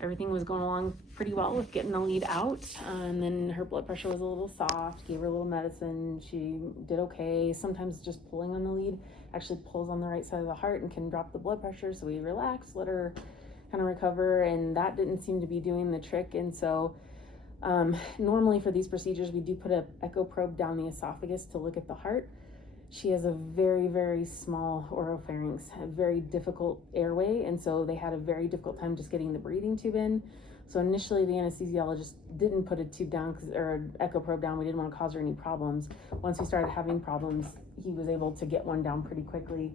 everything was going along pretty well with getting the lead out. And then her blood pressure was a little soft, gave her a little medicine. She did okay. Sometimes just pulling on the lead actually pulls on the right side of the heart and can drop the blood pressure. So we relaxed, let her kind of recover, and that didn't seem to be doing the trick. And so normally for these procedures, we do put an echo probe down the esophagus to look at the heart. She has a very, very small oropharynx, a very difficult airway, and so they had a very difficult time just getting the breathing tube in. So initially the anesthesiologist didn't put a tube down or an echo probe down. We didn't want to cause her any problems. Once we started having problems, he was able to get one down pretty quickly.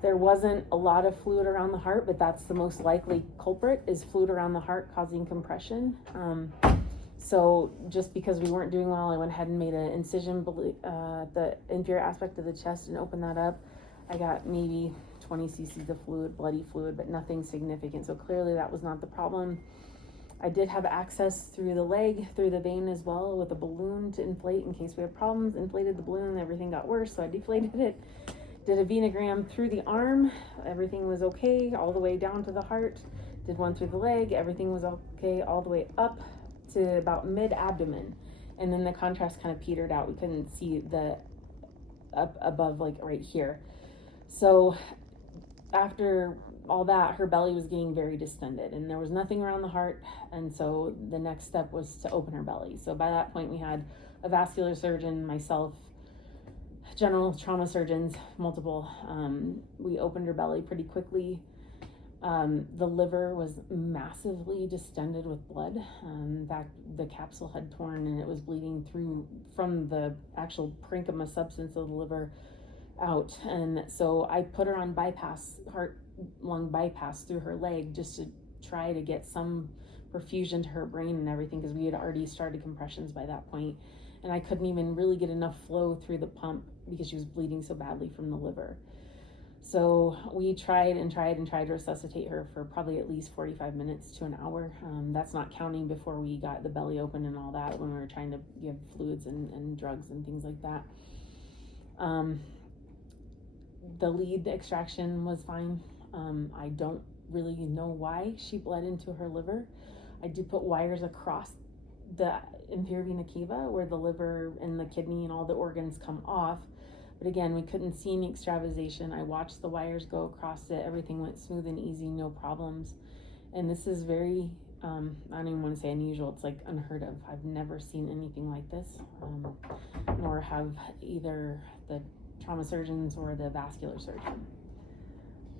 There wasn't a lot of fluid around the heart, but that's the most likely culprit, is fluid around the heart causing compression. So just because we weren't doing well, I went ahead and made an incision the inferior aspect of the chest and opened that up. I got maybe 20 cc's of fluid, bloody fluid, but nothing significant. So clearly that was not the problem. I did have access through the leg, through the vein as well, with a balloon to inflate in case we had problems. Inflated the balloon, everything got worse, so I deflated it. Did a venogram through the arm, everything was okay, all the way down to the heart. Did one through the leg, everything was okay, all the way up to about mid-abdomen, and then the contrast kind of petered out. We couldn't see the up above, like right here. So after all that, her belly was getting very distended and there was nothing around the heart, and so the next step was to open her belly. So by that point we had a vascular surgeon, myself, general trauma surgeons, multiple. We opened her belly pretty quickly. The liver was massively distended with blood. In fact, the capsule had torn and it was bleeding through from the actual parenchyma substance of the liver out. And so I put her on bypass, heart-lung bypass through her leg, just to try to get some perfusion to her brain and everything, because we had already started compressions by that point. And I couldn't even really get enough flow through the pump because she was bleeding so badly from the liver. So we tried to resuscitate her for probably at least 45 minutes to an hour. That's not counting before we got the belly open and all that, when we were trying to give fluids and drugs and things like that. The lead extraction was fine. I don't really know why she bled into her liver. I did put wires across the inferior vena cava where the liver and the kidney and all the organs come off. But again, we couldn't see any extravasation. I watched the wires go across it. Everything went smooth and easy, no problems. And this is very, I don't even want to say unusual. It's like unheard of. I've never seen anything like this, nor have either the trauma surgeons or the vascular surgeon.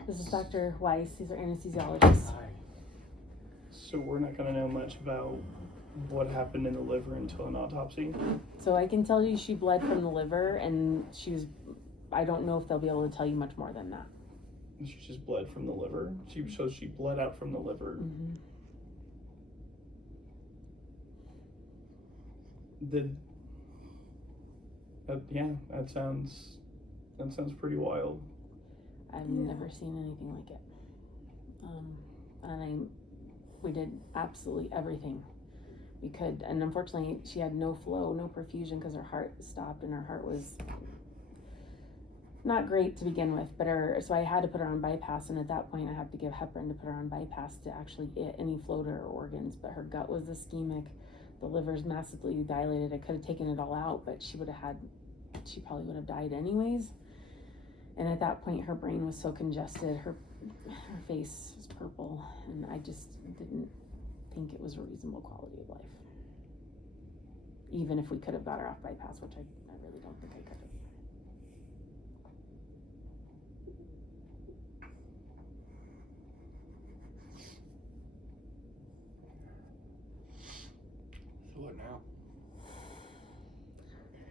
This is Dr. Weiss. He's our anesthesiologist. Hi. So we're not going to know much about what happened in the liver until an autopsy? So I can tell you she bled from the liver, and I don't know if they'll be able to tell you much more than that. She just bled from the liver? So she bled out from the liver. Mm-hmm. That sounds pretty wild. I've never seen anything like it. We did absolutely everything we could, and unfortunately she had no flow, no perfusion, because her heart stopped, and her heart was not great to begin with. So I had to put her on bypass, and at that point I had to give heparin to put her on bypass to actually get any flow to her organs. But her gut was ischemic, the liver's massively dilated. I could have taken it all out, but she probably would have died anyways. And at that point her brain was so congested, her face was purple, and I just didn't think it was a reasonable quality of life, even if we could have got her off bypass, which I really don't think I could have. So what now?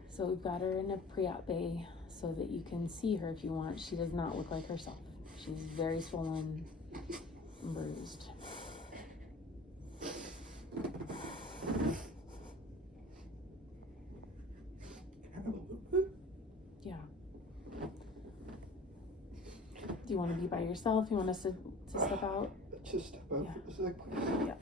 So we've got her in a pre-op bay so that you can see her if you want. She does not look like herself. She's very swollen and bruised. Yeah. Do you want to be by yourself? You want us to step out? Just step out for a sec, please. Yeah.